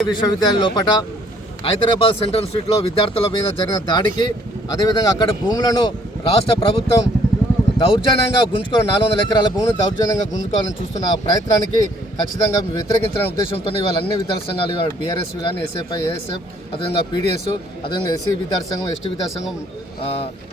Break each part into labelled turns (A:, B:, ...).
A: విశ్వవిద్యాలయం లోపల హైదరాబాద్ సెంట్రల్ స్ట్రీట్లో విద్యార్థుల మీద జరిగిన దాడికి అదేవిధంగా అక్కడ భూములను రాష్ట్ర ప్రభుత్వం దౌర్జన్యంగా గుంజుకొని నాలుగు వందల ఎకరాల భూమిని దౌర్జన్యంగా గుంజుకోవాలని చూస్తున్న ప్రయత్నానికి ఖచ్చితంగా వ్యతిరేకించిన ఉద్దేశంతో ఇవాళ అన్ని విద్యార్థి సంఘాలు ఇవాళ బీఆర్ఎస్ కానీ ఎస్ఎఫ్ఐ ఏఎస్ఎఫ్ అదేవిధంగా పీడిఎస్ అదేవిధంగా ఎస్సీ విద్యార్థి సంఘం ఎస్టీ విద్యార్థి సంఘం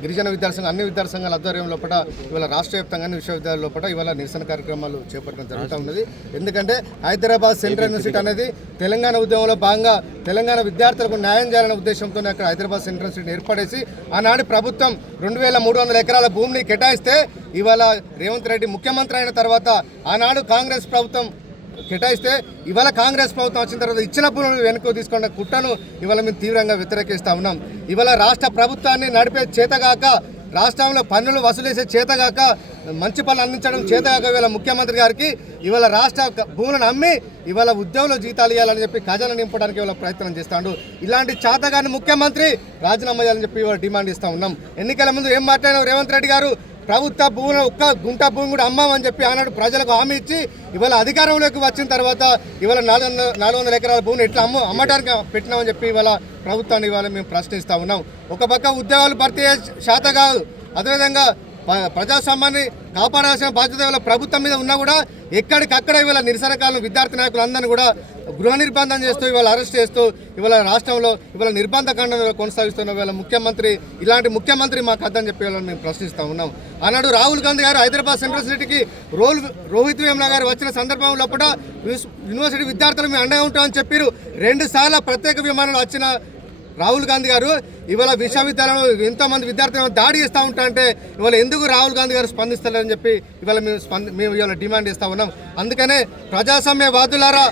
A: గిరిజన విద్యార్థి సంఘం అన్ని విద్యార్థి సంఘాల ఆధ్వర్యం లోపల ఇవాళ రాష్ట్ర వ్యాప్తంగా అన్ని విశ్వవిద్యాలయాల లోపల ఇవాళ నిరసన కార్యక్రమాలు చేపట్టడం జరుగుతూ ఉన్నది. ఎందుకంటే హైదరాబాద్ సెంట్రల్ యూనివర్సిటీ అనేది తెలంగాణ ఉద్యమంలో భాగంగా తెలంగాణ విద్యార్థులకు న్యాయం చేయాలనే ఉద్దేశంతోనే అక్కడ హైదరాబాద్ సెంట్రల్ యూనివర్సిటీ ఏర్పడేసి ఆనాడు ప్రభుత్వం రెండు వేల మూడు వందల ఎకరాల భూమిని కేటాయిస్తే ఇవాళ రేవంత్ రెడ్డి ముఖ్యమంత్రి అయిన తర్వాత ఆనాడు కాంగ్రెస్ ప్రభుత్వం కేటాయిస్తే ఇవాళ కాంగ్రెస్ ప్రభుత్వం వచ్చిన తర్వాత ఇచ్చిన భూములను వెనుక తీసుకున్న కుట్రను ఇవాళ మేము తీవ్రంగా వ్యతిరేకిస్తా ఉన్నాం. ఇవాళ రాష్ట్ర ప్రభుత్వాన్ని నడిపే చేతగాక రాష్ట్రంలో పన్నులు వసూలు చేసే చేతగాక మంచి పనులు అందించడం చేతగాక ఇవాళ ముఖ్యమంత్రి గారికి ఇవాళ రాష్ట్ర భూములను అమ్మి ఇవాళ ఉద్యోగులు జీతాలు ఇవ్వాలని చెప్పి ఖజానా నింపడానికి ఇవాళ ప్రయత్నం చేస్తాడు. ఇలాంటి చేతగాని ముఖ్యమంత్రి రాజీనామా చేయాలని చెప్పి ఇవాళ డిమాండ్ ఇస్తా ఉన్నాం. ఎన్నికల ముందు ఏం మాట్లాడినావు రేవంత్ రెడ్డి గారు? ప్రభుత్వ భూములు ఒక్క గుంట భూమి కూడా అమ్మామని చెప్పి ఆనాడు ప్రజలకు హామీ ఇచ్చి ఇవాళ అధికారంలోకి వచ్చిన తర్వాత ఇవాళ నాలుగు వందల నాలుగు వందల ఎకరాల భూమిని ఎట్లా అమ్ము అమ్మటానికి పెట్టినామని చెప్పి ఇవాళ ప్రభుత్వాన్ని ఇవాళ మేము ప్రశ్నిస్తా ఉన్నాం. ఒక పక్క ఉద్యోగాలు భర్తీ శాత కాదు. అదేవిధంగా ప్రజాస్వామ్యాన్ని కాపాడాల్సిన బాధ్యత ఇవాళ ప్రభుత్వం మీద ఉన్నా కూడా ఎక్కడికక్కడ ఇవాళ నిరసనకాలను విద్యార్థి నాయకులు అందరినీ కూడా గృహ నిర్బంధం చేస్తూ ఇవాళ అరెస్ట్ చేస్తూ ఇవాళ రాష్ట్రంలో ఇవాళ నిర్బంధ ఖండం కొనసాగిస్తున్న ఇవాళ ముఖ్యమంత్రి ఇలాంటి ముఖ్యమంత్రి మాకు అర్థం చెప్పేవాళ్ళని మేము ప్రశ్నిస్తూ ఉన్నాం. ఆనాడు రాహుల్ గాంధీ గారు హైదరాబాద్ సెంట్రల్ సిటీకి రోల్ రోహిత్ వేమ్లా గారు వచ్చిన సందర్భంలో యూనివర్సిటీ విద్యార్థులు మేము అండగా ఉంటామని చెప్పారు. రెండు సార్లు ప్రత్యేక విమానాలు వచ్చిన రాహుల్ గాంధీ గారు ఇవాళ విశ్వవిద్యాలయంలో ఎంతోమంది విద్యార్థులను దాడి చేస్తూ ఉంటా అంటే ఇవాళ ఎందుకు రాహుల్ గాంధీ గారు స్పందిస్తలేరని చెప్పి ఇవాళ మేము స్పంద మేము ఇవాళ డిమాండ్ చేస్తూ ఉన్నాం. అందుకనే ప్రజాస్వామ్యవాదులారా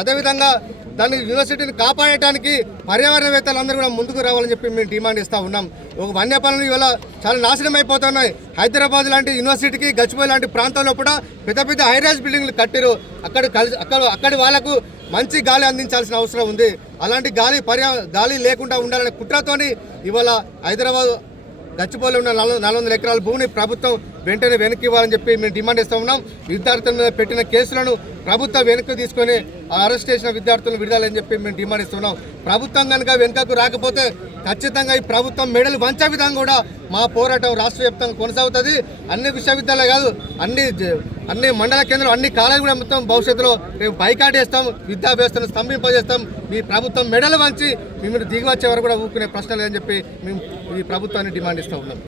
A: అదేవిధంగా దాన్ని యూనివర్సిటీని కాపాడటానికి పర్యావరణవేత్తలు అందరూ కూడా ముందుకు రావాలని చెప్పి మేము డిమాండ్ ఇస్తా ఉన్నాం. ఒక వన్యపాలన ఇవాళ చాలా నాశనం అయిపోతున్నాయి. హైదరాబాద్ లాంటి యూనివర్సిటీకి గచ్చిపోయి లాంటి ప్రాంతంలో కూడా పెద్ద పెద్ద హైరాజ్ బిల్డింగ్లు కట్టారు. అక్కడ కలిసి అక్కడ అక్కడి వాళ్ళకు మంచి గాలి అందించాల్సిన అవసరం ఉంది. అలాంటి గాలి పర్యా గాలి లేకుండా ఉండాలనే కుట్రతోని ఇవాళ హైదరాబాద్ గచ్చిపోలి ఉన్న నాలుగు వందల ఎకరాల భూమిని ప్రభుత్వం వెంటనే వెనక్కి ఇవ్వాలని చెప్పి మేము డిమాండ్ ఇస్తా ఉన్నాం. విద్యార్థుల మీద పెట్టిన కేసులను ప్రభుత్వం వెనక్కి తీసుకొని ఆ అరెస్ట్ చేసిన విద్యార్థులను విడుదలని చెప్పి మేము డిమాండ్ ఇస్తున్నాం ప్రభుత్వం కనుక వెనుకకు రాకపోతే ఖచ్చితంగా ఈ ప్రభుత్వం మెడలు వంచే విధంగా కూడా మా పోరాటం రాష్ట్ర వ్యాప్తంగా కొనసాగుతుంది. అన్ని విశ్వవిద్యాలయాలు కాదు అన్ని అన్ని మండల కేంద్రం అన్ని కాలేజీలు కూడా మొత్తం భవిష్యత్తులో మేము బైకాట్ చేస్తాం విద్యా వ్యవస్థను స్తంభింపజేస్తాం. మీ ప్రభుత్వం మెడలు వంచి మేము దిగి వచ్చే వరకు కూడా ఊరుకునే ప్రశ్న లేదని చెప్పి మేము ఇది ప్రభుత్వాన్ని డిమాండ్ ఇస్తూ ఉన్నాం.